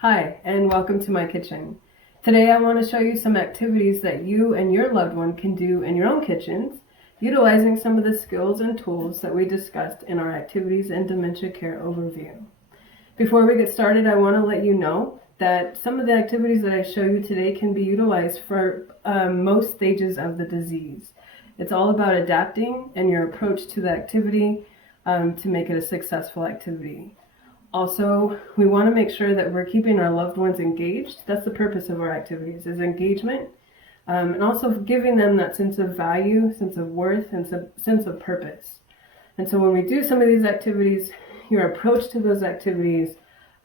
Hi, and welcome to my kitchen. Today I want to show you some activities that you and your loved one can do in your own kitchens, utilizing some of the skills and tools that we discussed in our Activities and Dementia Care overview. Before we get started, I want to let you know that some of the activities that I show you today can be utilized for most stages of the disease. It's all about adapting and your approach to the activity to make it a successful activity. Also, we want to make sure that we're keeping our loved ones engaged. That's the purpose of our activities, is engagement, and also giving them that sense of value, sense of worth, and sense of purpose. And so when we do some of these activities, your approach to those activities,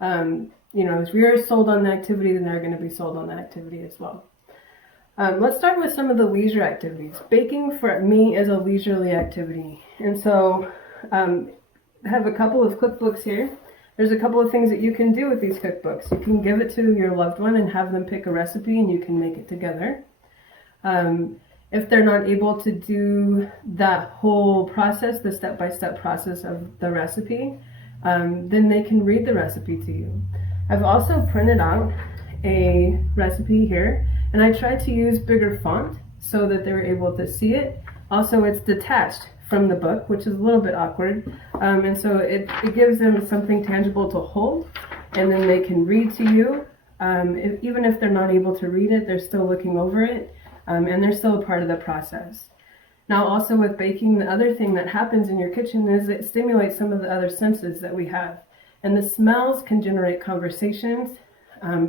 if you're sold on the activity, then they're going to be sold on the activity as well. Let's start with some of the leisure activities. Baking for me is a leisurely activity. And so I have a couple of cookbooks here. There's a couple of things that you can do with these cookbooks. You can give it to your loved one and have them pick a recipe and you can make it together. If they're not able to do that whole process, the step-by-step process of the recipe, then they can read the recipe to you. I've also printed out a recipe here, and I tried to use bigger font so that they were able to see it. Also, it's detached from the book, which is a little bit awkward, and so it gives them something tangible to hold, and then they can read to you. Even if they're not able to read it, they're still looking over it, and they're still a part of the process. Now, also with baking, the other thing that happens in your kitchen is it stimulates some of the other senses that we have, and the smells can generate conversations,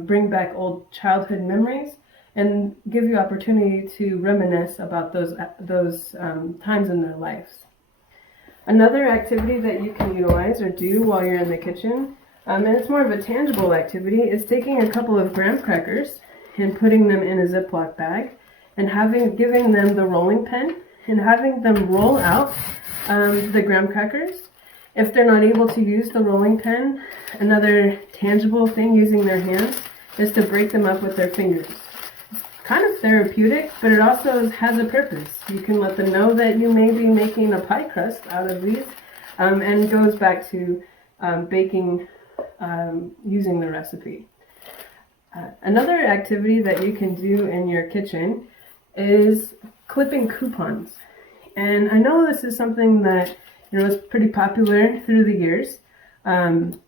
bring back old childhood memories, and give you opportunity to reminisce about those times in their lives. Another activity that you can utilize or do while you're in the kitchen, and it's more of a tangible activity, is taking a couple of graham crackers and putting them in a Ziploc bag and giving them the rolling pin and having them roll out the graham crackers. If they're not able to use the rolling pin, another tangible thing using their hands is to break them up with their fingers. Kind of therapeutic, but it also has a purpose. You can let them know that you may be making a pie crust out of these, and goes back to baking using the recipe. Another activity that you can do in your kitchen is clipping coupons. And I know this is something that is pretty popular through the years, and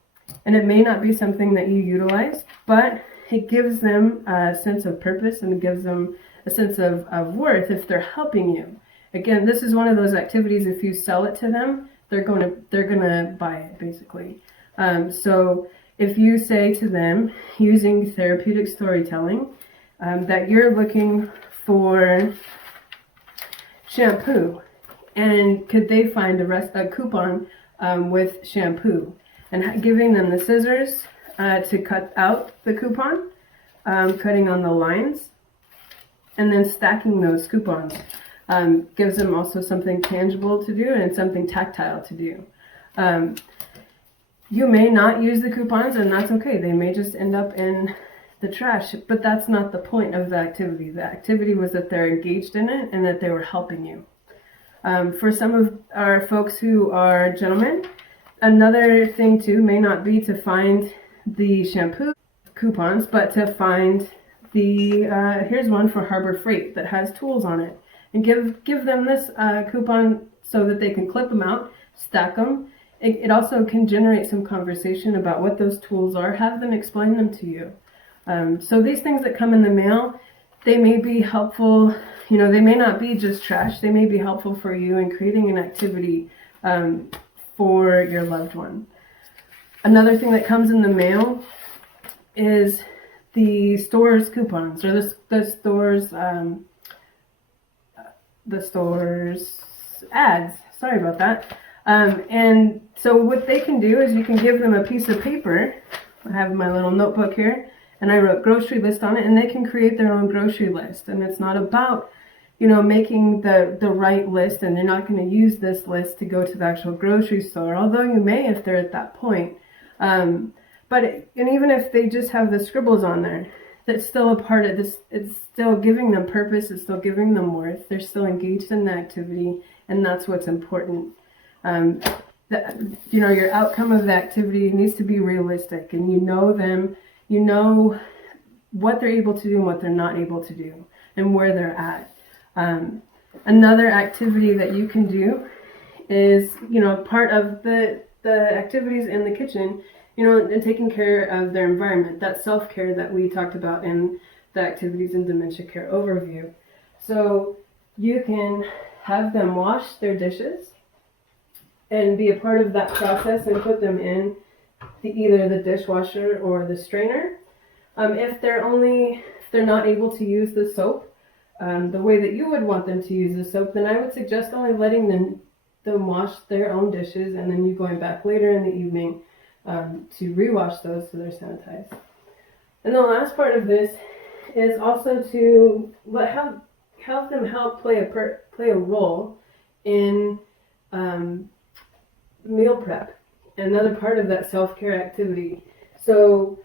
it may not be something that you utilize, but it gives them a sense of purpose and it gives them a sense of worth if they're helping you. Again, this is one of those activities, if you sell it to them, they're gonna buy it, basically. So if you say to them, using therapeutic storytelling, that you're looking for shampoo, and could they find a coupon with shampoo, and giving them the scissors to cut out the coupon, cutting on the lines, and then stacking those coupons gives them also something tangible to do and something tactile to do. You may not use the coupons, and that's okay. They may just end up in the trash, but that's not the point of the activity. The activity was that they're engaged in it and that they were helping you. For some of our folks who are gentlemen, another thing too may not be to find the shampoo coupons, but to find here's one for Harbor Freight that has tools on it, and give them this coupon so that they can clip them out, stack them. It also can generate some conversation about what those tools are, have them explain them to you. So these things that come in the mail, they may be helpful, they may not be just trash, they may be helpful for you in creating an activity for your loved one. Another thing that comes in the mail is the store's coupons, or the store's ads. Sorry about that. And so what they can do is you can give them a piece of paper. I have my little notebook here, and I wrote grocery list on it, and they can create their own grocery list. And it's not about making the right list, and they're not going to use this list to go to the actual grocery store, although you may if they're at that point. And even if they just have the scribbles on there, that's still a part of this. It's still giving them purpose. It's still giving them worth. They're still engaged in the activity, and that's what's important. Your outcome of the activity needs to be realistic, and them You know what they're able to do and what they're not able to do and where they're at. Another activity that you can do is, part of the activities in the kitchen, and taking care of their environment, that self-care that we talked about in the activities in dementia care overview. So you can have them wash their dishes and be a part of that process and put them in either the dishwasher or the strainer. If they're not able to use the soap the way that you would want them to use the soap, then I would suggest only letting them wash their own dishes, and then you going back later in the evening to rewash those so they're sanitized. And the last part of this is also to have them help play a role in meal prep, another part of that self-care activity. So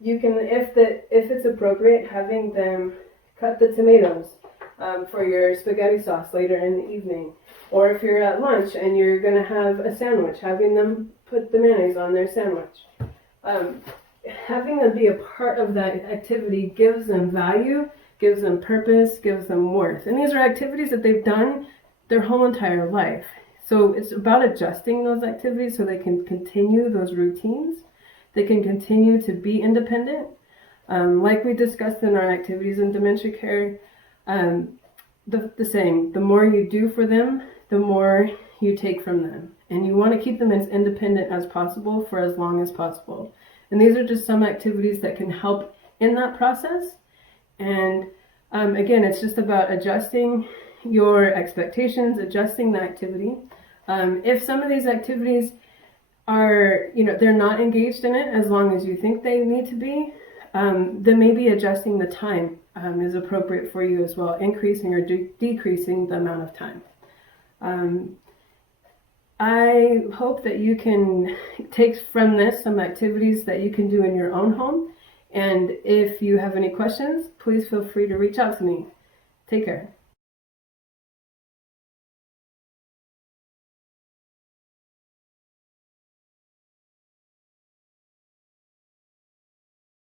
you can, if it's appropriate, having them cut the tomatoes for your spaghetti sauce later in the evening. Or if you're at lunch and you're going to have a sandwich, having them put the mayonnaise on their sandwich. Having them be a part of that activity gives them value, gives them purpose, gives them worth. And these are activities that they've done their whole entire life. So it's about adjusting those activities so they can continue those routines. They can continue to be independent. Like we discussed in our activities in dementia care, the saying, the more you do for them, the more you take from them. And you want to keep them as independent as possible for as long as possible. And these are just some activities that can help in that process. And again, it's just about adjusting your expectations, adjusting the activity. If some of these activities are, they're not engaged in it as long as you think they need to be, then maybe adjusting the time is appropriate for you as well, increasing or decreasing the amount of time. I hope that you can take from this some activities that you can do in your own home. And if you have any questions, please feel free to reach out to me. Take care.